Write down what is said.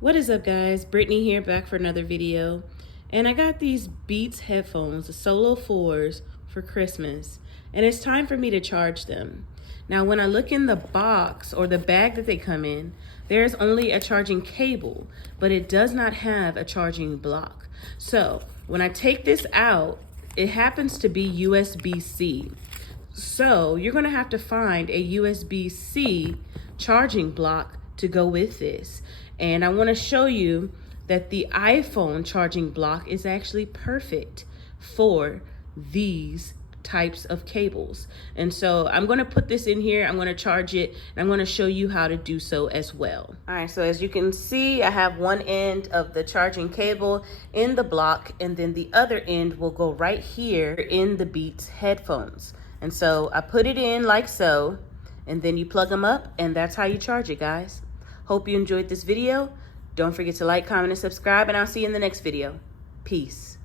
What is up, guys? Brittany here, back for another video. And I got these Beats headphones, the Solo 4s, for Christmas. And it's time for me to charge them. Now, when I look in the box or the bag that they come in, there's only a charging cable, but it does not have a charging block. So when I take this out, it happens to be USB-C. So you're gonna have to find a USB-C charging block to go with this. And I wanna show you that the iPhone charging block is actually perfect for these types of cables. And so I'm gonna put this in here, I'm gonna charge it, and I'm gonna show you how to do so as well. All right, so as you can see, I have one end of the charging cable in the block, and then the other end will go right here in the Beats headphones. And so I put it in like so, and then you plug them up, and that's how you charge it, guys. Hope you enjoyed this video. Don't forget to like, comment, and subscribe, and I'll see you in the next video. Peace.